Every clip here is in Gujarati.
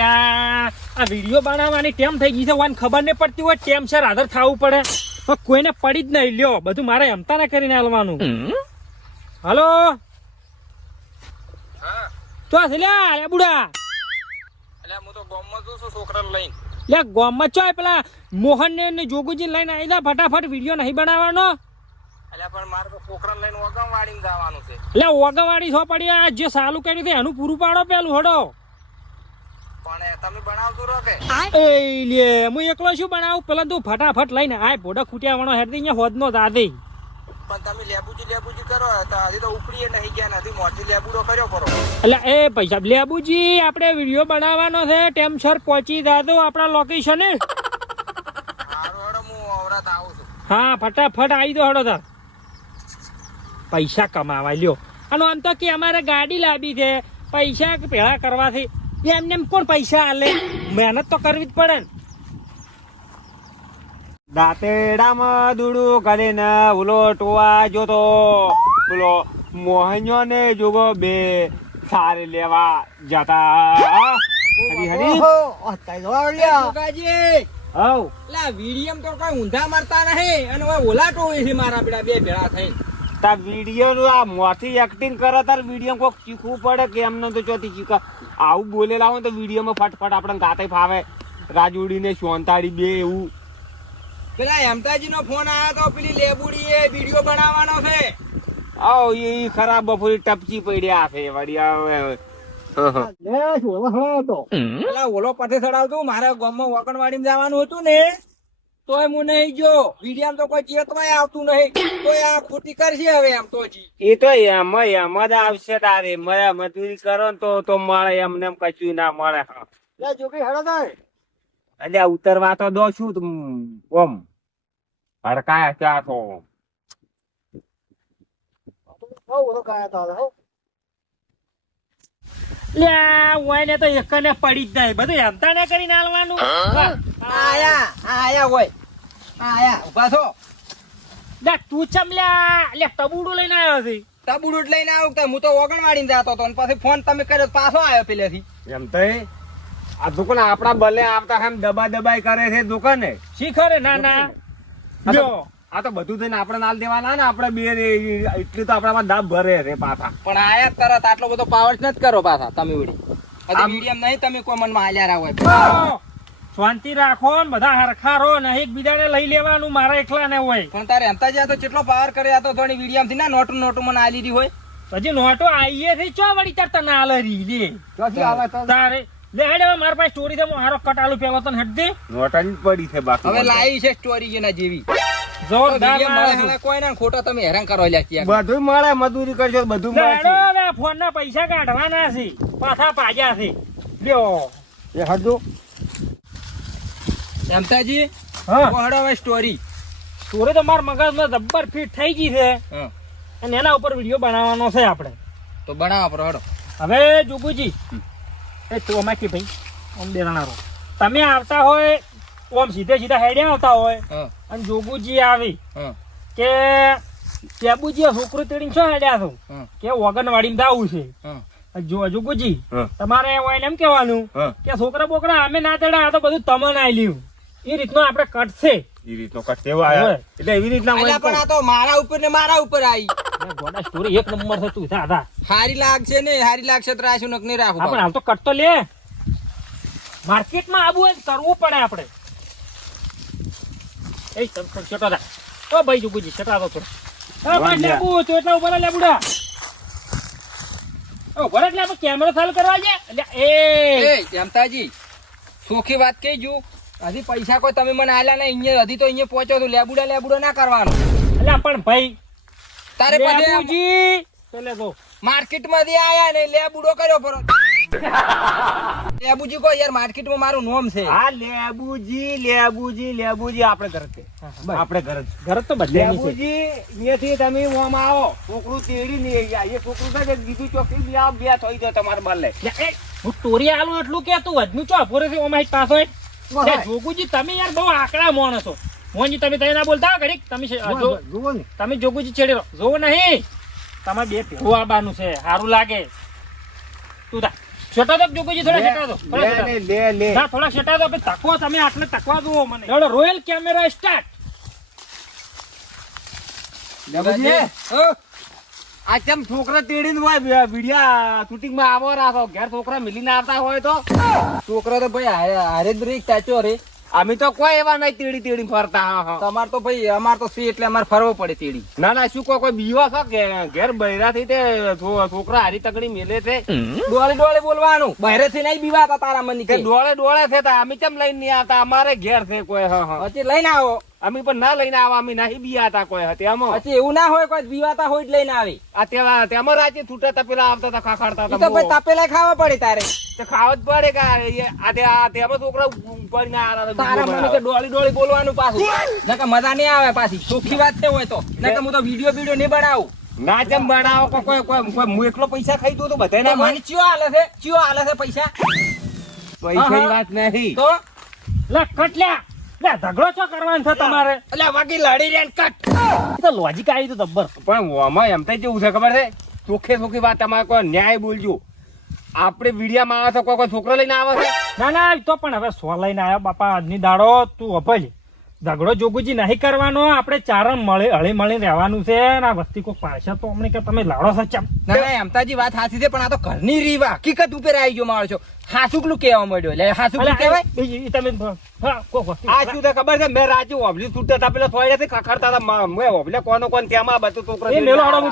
આ આ વીડિયો બનાવવાની ટેમ થઈ ગઈ છે વાન ખબર નહીં પડતી હોય ટેમ છે આદર થવું પડે. પણ કોઈને પડી જ નહીં લ્યો બધું મારે એમતા ના કરીને હાલવાનું. હલો? તો લ્યા લે બુડા. લે ગોમમાં ચોય પેલા મોહન ને જોગુજી લઈને આવી જા ફટાફટ વીડિયો નહીં બનાવવાનો? એટલે પણ મારે તો લઈને વગામ છે. એટલે ઓગવાડી છો પડી આ જે સાલું કર્યું છે એનું પૂરું પાડો પેલું હડો. તમે બનાવજો રહો કે એ લે હું એકલો શું બનાવું પેલા તું ફટાફટ લઈને આય ભોડા ખૂટ્યા વાળો હેરતી અહીંયા હોદનો દાદે. પણ તમે લેબુજી લેબુજી કરો તો હજી તો ઉપડીએ નહીં ગયા નથી મોટી લેબુડો કર્યો કરો એટલે એ પૈસા લેબુજી આપણે વીડિયો બનાવવાનો છે ટેમસર પહોંચી દાદો આપણા લોકેશને સારું હેડો હું અવરાત આવું છું. હા ફટાફટ આવી દો હડો તાર. પૈસા કમાવા લ્યો. અને આમ તો કે અમારે ગાડી લાવી છે પૈસા પેલા કરવાથી. એમને એમ કોણ પૈસા આલે? મહેનત તો કરવી જ પડે ને. દાંતેડામાં દૂડું કરીને ઓલો ટોવા જોતો. બોલો મોહન્યો ને જોગો બે સારે લેવા જતા. હરી હરી. હવ. એટલે વિડીયમ તો કઈ ઊંધા મારતા નહીં. અને ઓલા ઓલાટો હોય છે મારા બેડા બે ભેળા થઈને. તાર વીડિયો નું આ મોથી એક્ટિંગ કરે તાર વીડિયો કોક ચીખવું પડે કે એમને તો ચોથી ચીખા આવું બોલેલા હોય તો વિડીયોમાં ફટફટ આપણને ગાતે ફાવે. રાજુડી ને સોંતાડી બે એવું. પેલા હેમતાજી નો ફોન આવ્યો તો પેલી લેબુડી એ વીડિયો બનાવવાનો છે. આવ એ ખરાબ બપોરી ટપચી પડ્યા છે વળી હવે. પેલા ઓલો પથે ચડાવતું મારે ગામમાં વકણવાડીમાં જવાનું હતું ને. તોય હું નહીં જો વિડીયામાં તો કોઈ ચેતવાય આવતું નહીં. તો આ ખોટી કરશે હવે એમ તો જી. એ તો એમ એમ જ આવશે તારે. મળે મજૂરી કરો ને તો તો મળે એમને એમ કશું ના મળે. અલ્યા ઉતરવા તો દો છું તું ઓમ. ભડકાયા ચા તો લે ઓય ને તો એકને પડી જ જાય. બધું એમતા ને કરીને હાલવાનું? આયા આયા હોય. આયા ઊભા થો લે તું ચમલ્યા લે તબુડું લઈને આવ્યો છે. તબુડું લઈને આવું તો હું તો વગણવાડીને જતો હતો અને પછી ફોન તમે કર્યો પાછો આવ્યો પેલેથી. એમ તો આ દુકાન આપડા ભલે આવતા એમ દબા દબાઈ કરે છે દુકાને. શીખરે ના ના. લ્યો. આ તો બધું થઈને આપણે નાલ દેવાના ને આપણે બે એટલી તો આપણામાં દાબ ભરે રે પાછા. પણ આયા તરત આટલો બધો પાવર નથી કરો પાછા તમે ઉડી મીડિયમ નહીં તમે કોઈ મનમાં હાલ્યા રહો શાંતિ રાખો ને બધા હરખારો ને એકબીજાને લઈ લેવાનું મારા એકલા ને હોય. પણ તારે એમતા જ્યાં તો કેટલો પાવર કરે આ તો થોડી મીડિયમથી ના નોટું નોટું મને આલી દી હોય. પછી નોટો આઈએ થી ચો વળી તાર તને આલે રી લે. ક્યાંથી આવે તો તારે? લે હેડ મારા પાસે સ્ટોરી છે હું હારો કટાલું પેલો તને હટ દે. નોટાની જ પડી છે બાકી. હવે લાવી છે સ્ટોરી જેના જેવી. જોરદાર કોઈ ખોટા તમે હેરાન કરો બધું મળે મજૂરી કરશો બધું લે મળશે હેડો ને ફોન ના પૈસા કાઢવાના છે. પાછા પાજ્યા છે. લ્યો. એ હજુ? એમતાજી હા. હવે સ્ટોરી સ્ટોરી તો મારા મગજમાં જબ્બર ફિટ થઈ ગઈ છે. અને એના ઉપર વીડિયો બનાવવાનો છે આપણે. તો બનાવો પર હડો. હવે જોગુજી. એ તું ભાઈ ઓમ દેરાણારો તમે આવતા હોય ઓમ સીધે સીધા હેડે આવતા હોય. અને જોગુજી આવી કે ટેબુજી છોકરું તેડીને શું હેડ્યા છો? કે કે વગનવાડીમાં આવું છે. જો જોગુજી તમારે હોય એમ કેવાનું કે છોકરા બોકરા અમે ના તેડા તો બધું તમને આવી લ્યું. એ રીતનો આપણે કટશે એ રીતનો કટ એવો આવ્યો એટલે એવી રીતના હોય પણ આ તો મારા ઉપર ને મારા ઉપર આવી ગોડા સ્ટોરી એક નંબર છે તું હારી લાગશે ને હારી લાગશે તો રાશું નક નહીં રાખું પણ હાલ તો કટ તો લે. માર્કેટમાં આવું હોય કરવું પડે આપણે. એ તમ પણ છોટા દા ઓ ભાઈ જુગુજી છટા દો થોડો. હા ભાઈ લેબુ તો એટલા ઊભા લે બુડા. ઓ ભરત લે કેમેરો ચાલુ કરવા જે એ. એ જમતાજી સોખી વાત કહીજુ હજી પૈસા કોઈ તમે મને આલ્યા નહીં અહીંયા હજી તો અહીંયા પહોંચો તો લેબુડા લેબુડા ના કરવાનું. એટલે પણ ભાઈ તારે પછી લેબુજી ચલે તો માર્કેટ આયા ને લેબુડો કર્યો પરો લેબુજી કો યાર માર્કેટમાં મારું નામ છે. હા લેબુજી લેબુજી લેબુજી આપણે ઘર છે. આપણે ઘર ઘર તો બદલાઈ છે. લેબુજી નિયથી તમે ઓમ આવો. છોકરું તેડી ગયા એ છોકરું થાય છે બીજું ચોકી બી આવ બે થઈ જાય તમાર બલે હું ટોરી આલું એટલું કે તું વધનું ચો પોરે છે ઓમાઈ. લે, જોગુજી તમે યાર બહુ આકડા માણસો મોહનજી તમે તઈ ના બોલતા ઘડીક? તમે છે- જો- તમે જોગુજી છેડી રહો. જોવો નહીં. તમારે બે આવવાનું છે. સારું લાગે. તું તા શેટા દો જોગુજી થોડા શેટા દો થોડા લે. લે લે. ના થોડા શેટા દો પછી તકવો તમે આટલે તકવા દો મને. ચાલો રોયલ કેમેરા સ્ટાર્ટ. હો. આ કેમ છોકરા તેડીને હોય? વિડિયા શૂટિંગમાં આવો રાખો ઘેર છોકરા મિલીને આવતા હોય તો. છોકરા તો ભાઈ હારે- જ બ્રેક ચાચો રે અમે તો કોઈ એવા નહીં તીડી તીડી ફરતા હા હા. તમાર તો ભાઈ અમાર તો સી એટલે અમારે ફરવો પડે તીડી. ના ના શું કોઈ કોઈ બીવા છો કે ઘેર બૈરા થી તે છોકરા હારી તકડી મેલે છે? ડોળે ડોળે બોલવાનું. બહેરેથી નહીં બીવાતા તારા મની કે ડોળે ડોળે છે તો અમે કેમ લઈને નહીં આવતા? અમારે ઘેર છે કોઈ હા હા. પછી લઈને આવો. અમે પણ ના લઈને આવા અમે નહીં બીયાતા કોઈ હતી આમાં પછી એવું ના હોય કોઈ બીવાતા હોય જ લઈને આવે. આ તેમાં રાજ્ય છૂટા તપેલા આવતા હતા ખાખાડતા ઈ તો ભાઈ હતા ખાવા પડે તારે. તે ખાવા જ પડે કે આ એ- આ તે- આ તેમાં છોકરા તારા મને કે ડોળી ડોળી બોલવાનું પાછું. નકર મજા નહીં આવે પાછી. ચોખ્ખી વાત છે હોય તો. નકર હું તો વીડિયો વીડિયો નહીં બનાવું. ના જેમ બનાવો કોઈ કોઈ કોઈ કોઈ હું એકલો પૈસા ખાઈ દઉં તો બધાય તો ના મને ચિયો હાલે છે? ચિયો હાલે છે પૈસા? પૈસાની વાત નહીં તો? લે કટલ્યા લે. ઝઘડો છો કરવાનો છે તમારે? એટલે વાગી લડી રે કટ. તો લોજિક આવી તો પણ એમ થાય કેવું છે ખબર છે? ચોખ્ખે ચોખ્ખી વાત તમારે કોઈ ન્યાય બોલજો. આપણે વિડીયામાં આવે તો કોઈ કોઈ છોકરો લઈને આવે છે? ના ના તો પણ હવે સો લઈને આવ્યો બાપા આજની દાડો તું અભજ ઝઘડો જોગુજી નહીં કરવાનો આપણે ચારણ મળે હળી મળી રહેવાનું છે ને આ વસ્તી કોઈ પાછા તો અમને કે તમે લાડો છો ચમ. ના ના એમતાજી વાત સાચી છે પણ આ તો ઘરની રીવા હકીકત ઉપર આવી ગયો મારો છો હાસુકલું કેવા મળ્યો એટલે હાસુકલું કહેવાય? તમે આ શું તો ખબર છે? મેં રાજુ ઓબલી છૂટતા હતા પેલા થોડા ખખડતા હતા. મ- ઓબલે કોનો કોણ ત્યાંમાં બધું છોકરો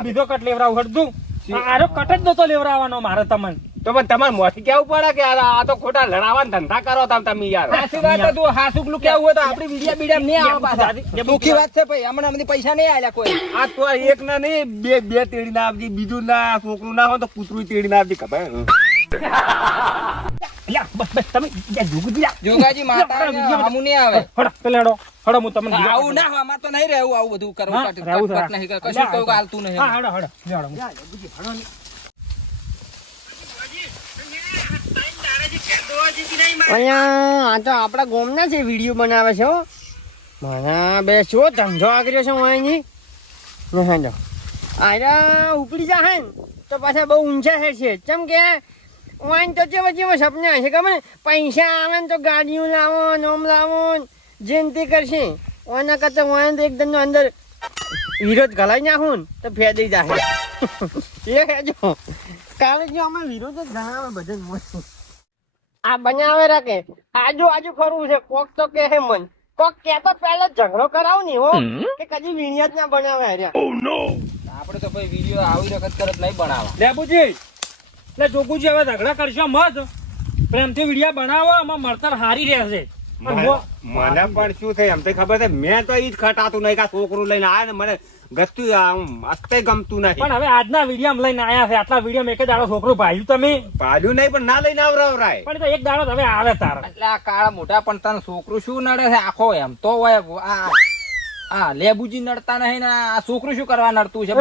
બીજો કટ લેવરાવું હટતું આરો કટ જ નતો લેવરાવાનો મારે તમને. તો પણ તમારે મોથી કેવું પડે કે આ આ તો ખોટા લડાવાના ધંધા કરો તમે તમે યાર. સાચી વાત તો તું હાસુકલું કેવું હોય તો આપડી વિડિયા બીડિયા નહીં આવે પાછા. જેમ- વાત છે ભાઈ હમણાં અમને પૈસા નહીં આલ્યા કોઈ. આ તો એક ના નહીં બે બે તેડી ના આપજી બીજું ના છોકરું ના હોય તો કૂતરું તેડી ના આપજી ખબર લ્યા, બસ બસ તમે જોગુજી માતા હમું નહીં આવે. હડો પેલા હડો હું તમને આવું ના હોય અમારે તો નહીં રહેવું આવું બધું કરવું કટ- રહેવું કટ- નહીં કર- કશું કહું કે હાલતું નહીં. હા હડો હડો લ્યા, હડો અહીંયા આ તો આપણા ગોમના છે વીડિયો બનાવે છે મને બે શું ધંધો આગર્યો છે હું અહીંની હા આયરા ઉપડી જાય ને. તો પાછા બહુ ઊંચા છે છે ચમ કે વાઈન તો સપના છે ખબર? પૈસા આવે ને તો ગાડીઓ લાવો નોમ લાવો ને જેમ તે કરશે. ઓના કરતા તો એકદમ અંદર વિરોધ ઘલાઈ નાખું તો ફેદી જાય એ હેજો. કાલે જો અમે વિરોધ જ ગણાવે બધે મસ્ત આ બનાવે રાખે. આજુ આજુ ફરવું છે. કોક તો કે હે મન. કોક કે તો પહેલા ઝઘડો કરાવની હો કે કદી વીણિયા જ ના બનાવે હાર્યા. આપણે તો ભાઈ વીડિયો આવી વખત કરત નહીં બનાવવા. લેબુજી એટલે જોગુજી હવે ઝઘડા કરશો મત પ્રેમથી વિડિયા બનાવો આમાં મળતર હારી રહેશે. મને પણ શું થાય? એમ તો ખબર છે મેં તો ઈ જ ખટાતું નહીં કા છોકરું લઈને આયા ને મને ગતું આમ અસ્તે ગમતું નહીં. પણ હવે આજના વીડિયો લઈને આયા છે આટલા વીડિયો એક દાડો છોકરું ભાઈ તમે? પાડ્યું નહીં પણ ના લઈને આવરાવરાય. પણ તો એક દાડો હવે આવે તાર. એટલે આ કાળા મોટા પણ તને છોકરું શું નડે છે? આખો એમ તો હોય આ આ લેબુજી નડતા નહીં ને આ છોકરું શું કરવા નડતું છે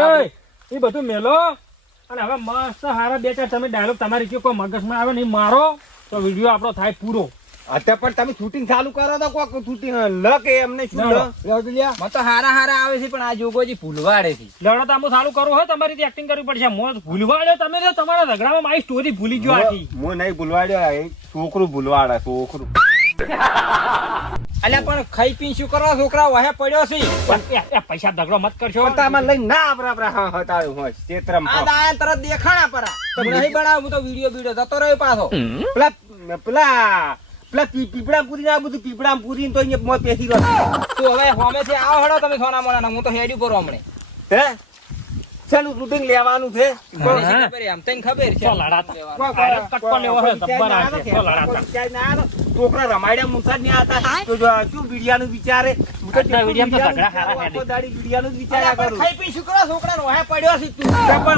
એ બધું મેલો? અને હવે મસ્ત હારા બે ચાર તમે ડાયલોગ તમારી કયો કોઈ મગજમાં આવે નહીં મારો? તો વીડિયો આપણો થાય પૂરો. અત્યારે પણ તમે શૂટિંગ ચાલુ કરો તો કોક શૂટિંગ લ કે અમને શું લ? મને તો હારા હારા આવે છે પણ આ જોગોજી ભૂલવાડે છે. લડો તો આમ સારું કરવું હોય તમારી રીતે એક્ટિંગ કરવી પડશે. મો ભૂલવાડ્યો તમે તો તમારા ઝઘડામાં મારી સ્ટોરી ભૂલી ગયો આખી. હું નહીં ભૂલવાડ્યો એ છોકરું ભૂલવાડે છોકરું. અલ્યા પણ ખાઈ પી શું કરો? છોકરા વહે પડ્યો છે. પણ એ- એ પૈસા ઝઘડો મત કરશો. પણ તમે લઈ ના આવરાવરા હા હા તારું હોય ચેત્રમ આ દાયા તરત દેખાણા પર. તો નહીં બનાવ હું તો વીડિયો વીડિયો જતો રહ્યો પાછો. પેલા પેલા પેલા પી- પીપળા પૂરી ના બધું પીપળા પૂરી તો અહીંયા મોં પેસી રહ્યો તો હવે હોમે છે આવો હડો તમે સોના મોના હું તો હેડ્યું કરું હમણે હે? શેનું શૂટિંગ લેવાનું છે? ખબર એમ? તને ખબર છે. છોકરા રમાડ્યા મુસા ને નહીં આતા તો જો શું વિડિયાનું વિચારે? હું તો આજના જેટલું વિડિયામાં તો વિડિયાનું ઝઘડા હારા વિચારું,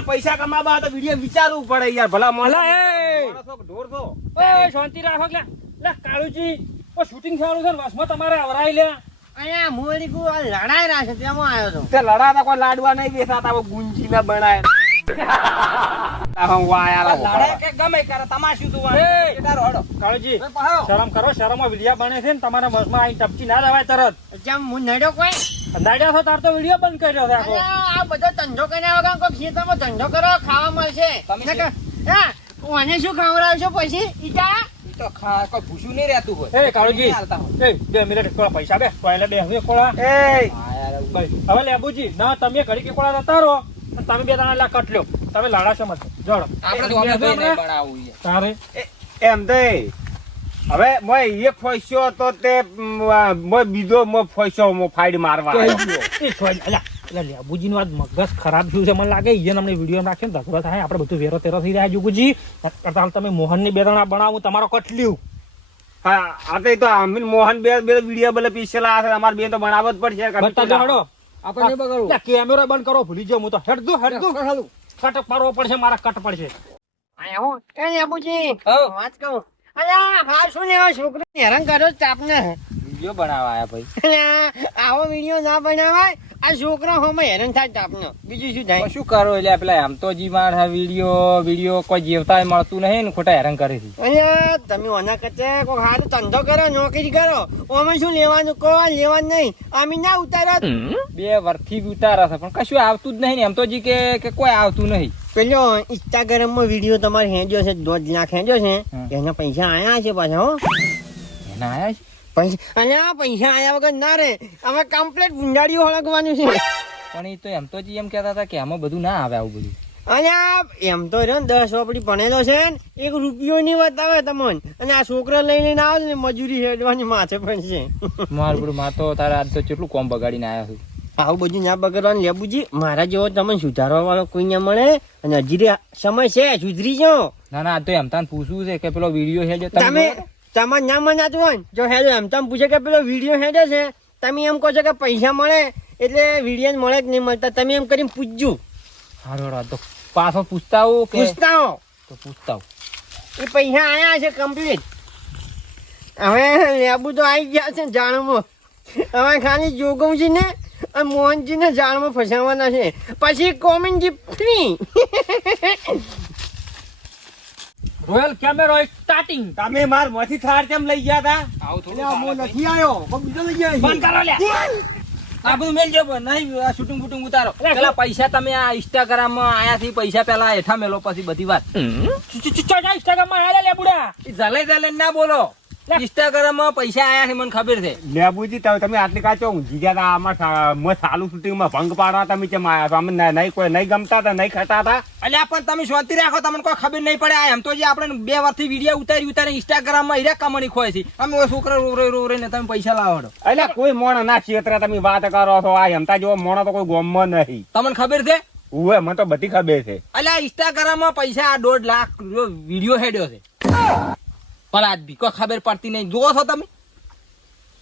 પૈસા કમાવા તો વિડિયો વિચારવું પડે યાર. ભલા મોલા શાંતિ રાખો લે કાળુજી ઓ શૂટિંગ થવાનું છે ને વસમાં તમારે આવરાઈ લે. અહીંયા મોરી કુ આ લડાઈ ના છે તેમાં આવ્યો તો. તે લડાતા કોઈ લાડવા નહીં બેસા તા ગુંજી ના બનાય કરે. શરમ કરો શરમમાં વીડિયો બને છે ને તમારા વસમાં આવીને ટપકી ના દેવાય તરત. જેમ હું નડ્યો કોઈ? અંદાજા છો તાર તો વીડિયો બંધ કર્યો છે આ બધો ધંધો કરીને વગર કોઈ ખેતરમાં ધંધો કરો ખાવા મળશે. તમે શું ખવડાવશો પછી? ઈટા? તો ખા કોઈ ભૂસું નહીં રહેતું હોય. એ કાળુજી. બે મિનિટ પૈસા બે. પહેલા બે હવે કોળા એ. લેબુજી ના તમે ઘડી કે કોળા નતા રહો તમે બે દાણા લા કટ લ્યો. તમે લાડાશો મત જોડો આપણે તો અમે ભાઈ નહીં તારે? એમ દે હવે મોય એક ફોસ્યો તો તે મોય બીજો મો ફોસ્યો મો ફાઈડ મારવા એ છોડ અલ્યા. એટલે લેબુજીનું આજ મગજ ખરાબ થયું છે મને લાગે. ઈયન અમને વીડિયો રાખે ને ધગડો થાય આપણે બધું વેરો તેરો થઈ રહ્યા જુગુજી કરતા તમે મોહનની બે દાણા બનાવું તમારો કટલ્યું હા. આ તો એ મોહન બે બે વીડિયો ભલે પીસેલા હશે અમારે બેન તો બનાવવો જ પડશે આપણે નહીં બગાડવું. બંધ કરો ભૂલી જાઉં હું તો હેડ દો હેડ કટ પાડવો પડશે મારા કટ પડશે. આયા એ લેબુજી વાત કહું. અલ્યા હા શું લેવા છોકરો હેરાન વીડિયો બનાવવા આયા ભાઈ. આવો વીડિયો ના બનાવાય? આ છોકરા હોમાં હેરાન થાય છે આપને. બીજું શું થાય? શું કરો એટલે પેલા આમ તો જી માર વીડિયો વીડિયો કોઈ જીવતા મળતું નહીં ને ખોટા હેરાન કરે છે. અરે તમે ઓના કચે કોઈ સારો ધંધો કરો નોકરી કરો. ઓમાં શું લેવાનું? કોઈ લેવાનું નહીં. આમી ના ઉતારત બે વર્ષથી બી ઉતારે છે પણ કશું આવતું જ નહીં ને. એમ તો જી કે કે કોઈ આવતું નહીં. પેલો ઇન્સ્ટાગ્રામમાં વીડિયો તમારે હેંજો છે દોઢ લાખ હેંજો છે. એના પૈસા આયા છે પાછા હો. એના આયા છે? પૈસા અલ્યા પૈસા આયા વગર ના રે અમે કમ્પ્લેટ ભૂંડાડીઓ હળગવાનું છે. પણ એ તો એમ તો જી એમ કહેતા હતા કે આમાં બધું ના આવે આવું બધું. અહીંયા એમ તો રહ્યો ને દસ વાપડી ભણેલો છે ને એક રૂપિયો નહીં બતાવે તમને. અને આ છોકરો લઈ લઈને આવે ને મજૂરી હેડવાની માથે પણ છે. મારું બધું માં તો તારા આજ તો કેટલું કોમ બગાડીને આવ્યા છું. આવું બધું ના બગડવાનું લેબુજી મારા જેવો તમને સુધારવા વાળો કોઈ ના મળે અને હજી સમય છે સુધરી જાઓ. ના ના તો એમ તાન પૂછવું છે કે પેલો વીડિયો છે તમે તમારે ના મનાતું હોય જો હેલો એમ. તમે પૂછે કે પેલો વીડિયો હેડે છે તમે એમ કહો છો કે પૈસા મળે એટલે વીડિયો મળે કે નહીં મળતા? તમે એમ કરીને પૂછજો. હારો તો પાછો પૂછતા કે પૂછતા હો તો પૂછતા આવું. એ પૈસા આયા છે કમ્પ્લીટ હવે લેબુ તો આવી ગયા છે જાણમાં હવે ખાલી જોગવજી ને અને મોહનજીને જાણમાં ફસાવવાના છે. પછી કોમેન્ટજી ફ્રી રોયલ કેમેરો સ્ટાર્ટિંગ તમે માર મોથી થાર કેમ લઈ ગયા તા આવું થોડું હું. નથી આવ્યો બીજો લઈ ગયા બંધ કરો લે આ બધું મેલજો પણ નહીં આ શૂટિંગ બુટિંગ ઉતારો પેલા પૈસા તમે આ ઇન્સ્ટાગ્રામમાં આયા થી પૈસા પેલા હેઠા મેલો પછી બધી વાત ઇન્સ્ટાગ્રામમાં આયા લે બુડા જલે જલે ના બોલો ઇન્સ્ટાગ્રામમાં પૈસા આયા છે મને ખબર છે. લેબુજી તમે તમે આટલી કાચો ઊંઘી ગયા હતા આમાં સા- મેં સાલું શૂટિંગમાં ભંગ પાડવા તમે કેમ આયા છો? અમે નહીં કોઈ નહીં ગમતા હતા નહીં ખાતા હતા અલ્યા પણ તમે શાંતિ રાખો તમને કોઈ ખબર નહીં પડે. એમ તો જે આપણે બે વર્ષથી વીડિયો ઉતારી ઉતારી ઇન્સ્ટાગ્રામમાં હીરા કમાણી ખોય છે. અમે છોકરા રોઈ રોઈ ને તમે પૈસા લાવો એટલે કોઈ મોણ ના છેતરા તમે વાત કરો છો. આ એમતા જેવો મોણો તો કોઈ ગોમમાં નહીં. તમને ખબર છે? ઉવે મને તો બધી ખબર છે. અલ્યા ઇન્સ્ટાગ્રામમાં પૈસા દોઢ લાખ વીડિયો હેડ્યો છે. પણ આજ બી કોઈ ખબર પડતી નહીં. જોવો છો તમે?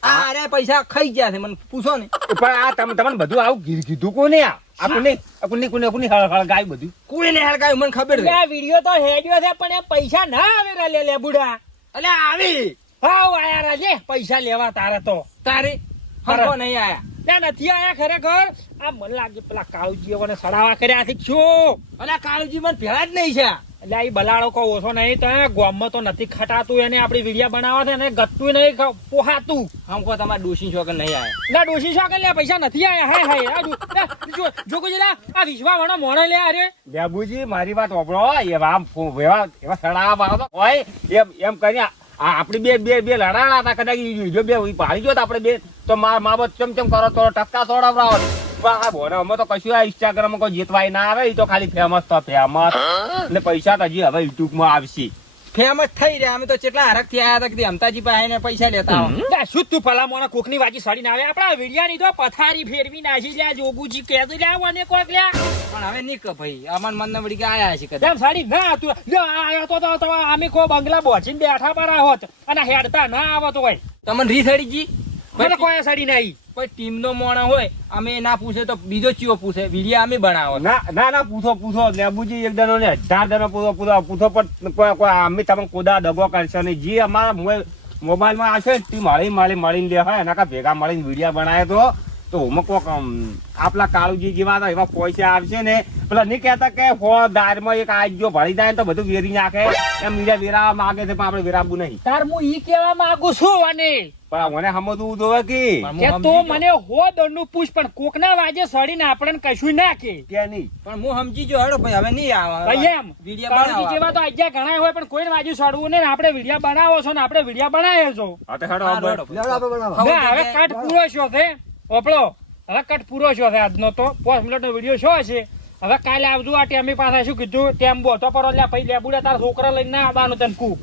અરે પૈસા ખાઈ ગયા છે મને પૂછો ને. પણ આ તમે તમને બધું આવું કીધું કીધું કોને આ? આ કોને? કોને કોને કોને હળ હળ ગાય બધું? કોઈને હળગાયું? મને ખબર છે આ વિડિયો તો હેડ્યો છે પણ એ પૈસા ના આવે રે લે લે બુડા. અલે આવી. હા આયા રાજે લે પૈસા લેવા તારે તો. તારે? હરખો નહીં આયા. ત્યાં નથી આયા ખરેખર. આ મને લાગે પેલા કાળુજીઓને સડાવા કર્યા છે શું? અલ્યા કાળુજી મને ભેળા જ નહીં છે. એટલે આ બલાડો કહો ઓછો નહીં તો ગોમમાં તો નથી ખટાતું એને આપણી વિડિયા બનાવવા છે અને ગતું નહીં પોહાતું. આમ કહો તમારે ડોશી છોકર નહીં આવે ના ડોશી શોખ લે પૈસા નથી આયા હે હે આ જો- લે, જો જો કોઈ લા આ વિશ્વા વણો મોણે લે અરે. બેબુજી મારી વાત ઓપડો એવા આમ એવા એવા સડા મારો હોય એમ એમ કરી આ આપણી બે બે બે લડાડા હતા કદાચ જો બે પાડી જોત આપણે બે તો માર મા બાપ ચમ ચમ કરો તો ટક્કા તોડાવરાવો પણ આ બોને અમે તો કશું આ ઇન્સ્ટાગ્રામ કોઈ જીતવાય ના આવે ઈ તો ખાલી ફેમસ તો ફેમસ ને પૈસા તો હજી હવે યુટ્યુબ આવશે. ફેમસ થઈ રહ્યા. અમે તો કેટલા હરખથી આયા હતા અમતાજી પાસે પૈસા લેતા શું તું ભલા વાજી સડીને આવે? આપણા વિડિયા ની તો પથારી ફેરવી નાખી લે જોગુજી કહેતું લે અને કોક લે. પણ હવે નીક ભાઈ. અમન મન વળી કે આયા છે કદાચ. સાડી ના તું. આયો તો તો- અમે કો બંગલા બોચીને બેઠા પરા હોત અને હેડતા ના આવતો હોય. તમને રી સડી જી મને કોઈ સડી નહીં. કોઈ ટીમ નો મોણા હોય, અમે ના પૂછે તો બીજો ચિયો પૂછે, વિડિયા અમે બનાવો. ના ના ના, પૂછો પૂછો લેબુજી એક દનો ને ચાર દનો પૂછો પૂછો પૂછો, પણ અમે તમે કોદા દગો કરશો નહીં. જે અમારા મોબાઈલમાં આવશે ને, તે મળી માળી મળીને લે હોય એના કા ભેગા મળીને વીડિયો બનાવે તો. તો ઓમાં કોક આપલા કાળુજી જેવા હતા એવા પૈસા આવશે ને પેલા નહીં કહેતા કે હો દારમાં એક આજ જો ભરી જાય તો બધું વેરી નાખે. એમ બીજા વેરા માગે છે પણ આપણે વેરાવું નહીં. તાર હું ઈ કહેવા માંગુ છું અને પણ મને સમજવું જોવે કે? કે તો મને હો દંડનું પૂછ પણ કોકના વાજે સડીને આપણને કશું ના કે કે નહીં. પણ હું સમજી જો હડો ભાઈ હવે નહીં આવે ભાઈ એમ વિડિયા કાળજી બનાવો જેવા તો આજ્યા ઘણા હોય પણ કોઈને વાજુ સડવું ને આપણે વિડિયા બનાવો છો ને આપણે વિડિયા બનાવ્યો છો. હા તો હેડો હારું, આપણે. હેડો. હવે કાઠ પૂરો છો છે ઓપડો હવે કટ પૂરો છો છે આજનો તો. પાંચ મિનિટનો વીડિયો શો છે. હવે કાલે આવજો આ ટેમી પાસે શું કીધું? ટેમ બોતો પર લે ભાઈ લેબુડા તાર છોકરા લઈને ના આવવાનું તને કુ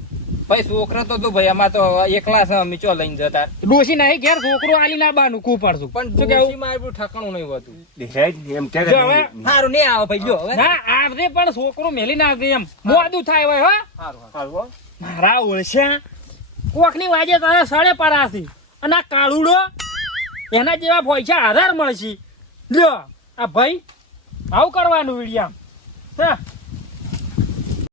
ભાઈ છોકરા તો તું ભાઈ અમાર તો એકલા છે અમે ચો લઈને જતા. ડોસી ના ઘેર છોકરો આલી ના બાનું કુ પડશું પણ શું કેવું મારું ઠકાણું નહીં હોતું. એમ કે હવે સારું નહીં આવે ભાઈ જો હવે. ના આવજે પણ છોકરો મેલી ના આવજે એમ. મોડું થાય હોય હો. સારું, સારું. હારું હો. મારા ઓળશ્યા કોકની વાજે તારે સડે પરાસી. અને આ કાળુડો એના જેવા પૈસા આધાર મળશે. લ્યો આ ભાઈ આવું કરવાનું વિડીયા હા?